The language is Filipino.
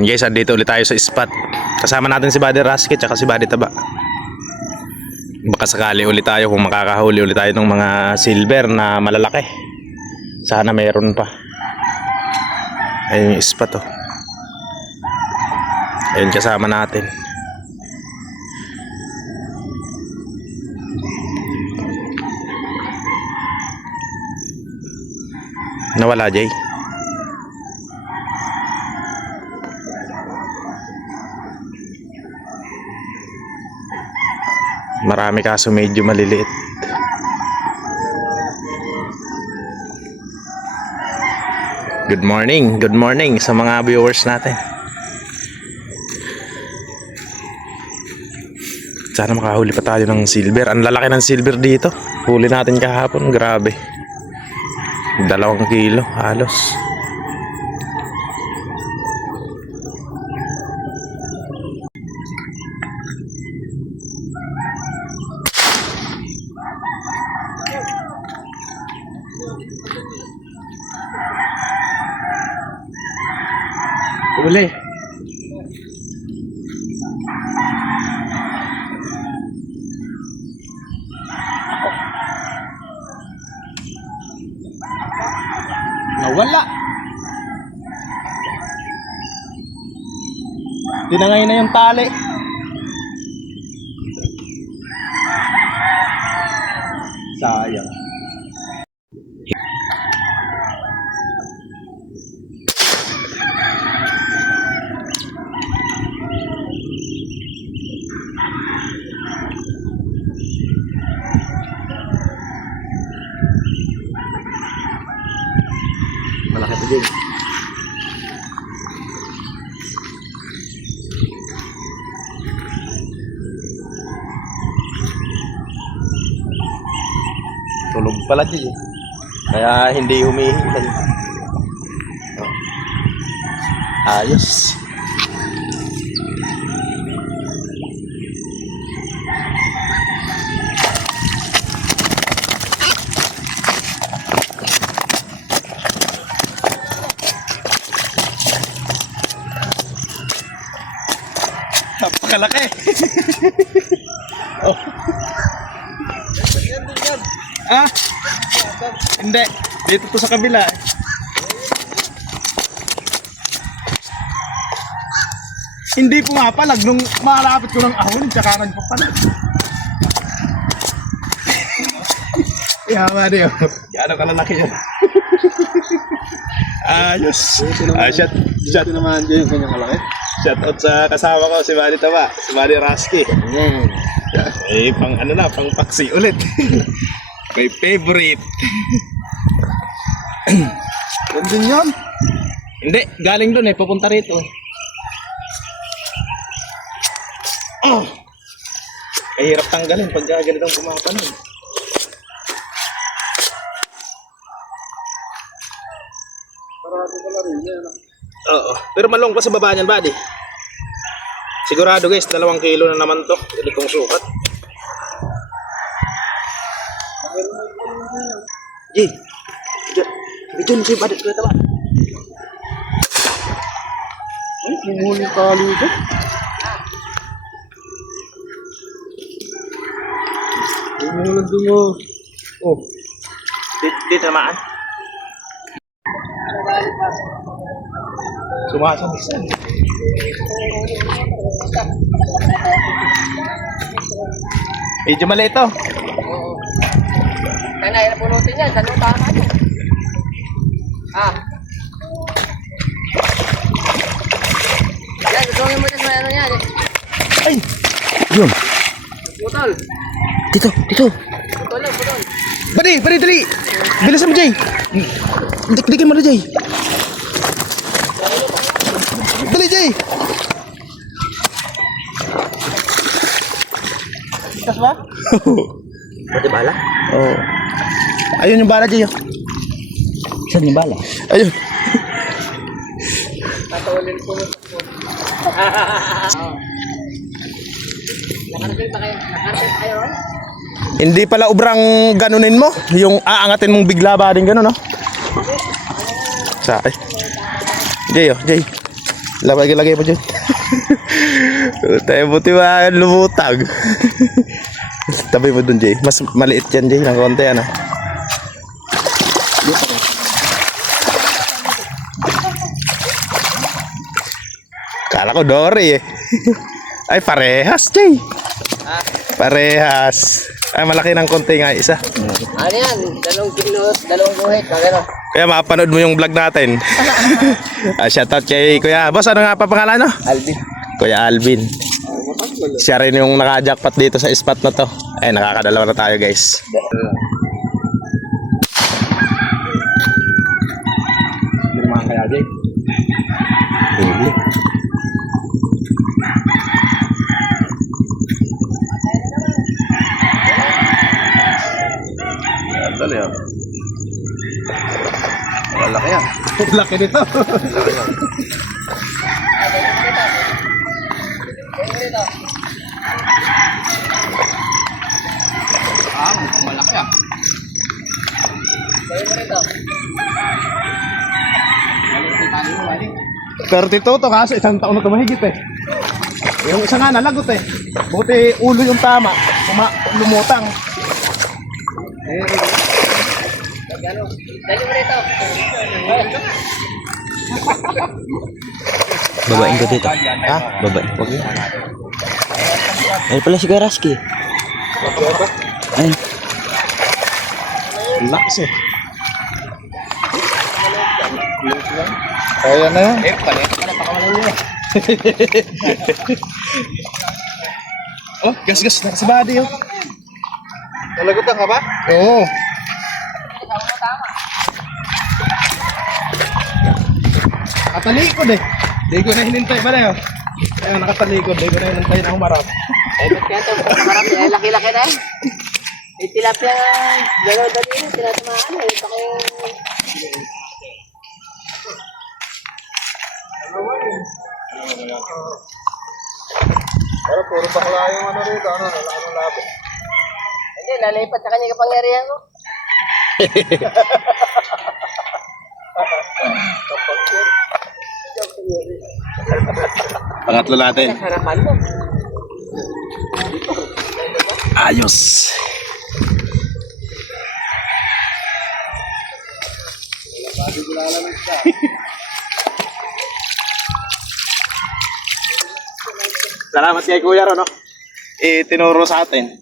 And guys, dito ulit tayo sa spot. Kasama natin si Buddy Rasky at si Buddy Taba. Baka sakali ulit tayo kung makakahuli ulit tayo ng mga silver na malalaki. Sana mayroon pa. Ayun yung spot oh. Ayun kasama natin. Nawala, Jay. Marami kaso medyo maliliit. Good morning sa mga viewers natin. Sana makahuli pa tayo ng silver. Ang lalaki ng silver dito. Huli natin kahapon, grabe. 2 kilo halos. Huli. Nawala. Tinangay na yung tali. Sayang. Malaki pa din. Tulog pala din. Kaya hindi humihintay. Ayos. Napakalaki. Oh. Ah? Hindi. Dito to sa kabila. Hindi pumapalag nung malapit ko ng ahon, tsaka nagpapalag. Yaman yun. Gano'n kalalaki yun. Ayos. Shot naman dyan yung kanyang kalaki. Shout out sa kasama ko, si Buddy Taba, si Buddy Rasky. Eh, pang ano na, pang paksi ulit. My favorite. Yan din yun? Hindi, galing doon eh, papunta rito eh. Oh! Ay, hirap tanggalin pag ganitong pumapanon. Parado pala rin yan. Oo, pero malong pa sa baba niyan, Buddy. Sigurado guys, 2 kilo na naman to. Itong sukat. Ji, Bijon si Buddy ko ito ba? Ay, pumuli kali ito. Pumuli dungo. Oh, dito naman. Sumasabisan. Medyo mali ito. Oo. Kaya na punutin yan, sa lupa na ito. Ah. Yan, susungin mo dyan sa ano yan. Ay! Yun. Putol. Dito. Putol lang, putol. Buddy, dali. Bilisan mo, Jay. Dikin mo na, Jay. Dali, Jay. Itas ba? Pwede bala? Oo. Ayun yung bala, Jay. Saan yung bala? Ayun. Tatawalin po. Nakarapit kayo? Hindi pala ubrang ganunin mo. Yung aangatin mong bigla ba din ganun, no? Sa, ay. Jay, oh, Jay. Lagay mo dyan. Tayo buti ba lumutag. Tabi mo dun, Jay. Mas maliit yan, Jay. Ng konti, ano. Kala ko Dory eh. Ay, parehas, Jay. Parehas. Ay, malaki ng konti nga isa. Ano yan? Dalawang guhit. Magano? Kaya mapanood mo yung vlog natin. Shoutout kay Kuya. Boss, ano nga pa pangalan, no? Alvin. Kuya Alvin. Siya rin yung naka-jackpot dito sa spot na to. Ay, nakakadalawa na tayo, guys. Lumahan kaya, Jay? Hindi. Dali, oh. Malaki yan. Laki nito. Malaki ah. Kaya mo rin to. 32 to kaso isang taon na ito mahigit eh. Yung isa nga nalagot eh. Buti ulo yung tama. Lumutang. Magano? Dali mo rin to. Babain ko dito. Ha? Babain. Huwag yun. Ay pala si Garaski. Ay. Lakas eh. Kaya na yan. Palit ka na pakawalan niya. Oh, gas-gas na si Buddy oh. Nalagutan ka ba? Oo. Nakatalikod eh. Di ko na hinintay ba na yun? Ayun, nakatalikod. Di ko na hinintay na humarap. Eh, ba't kaya ito? Marami. Eh, laki-laki na eh. Eh, tilapia. Dalaw-dali yun. Tinatamaan eh. Baka Pero puro bakla yung ano rito. Ano, nalaman lapit. hindi, nalipat sa kanya kapangyarihan ko. Pangatlo natin. Harapan mo. Ayos. Salamat kay Kuya Ron, no? Tinuro sa atin.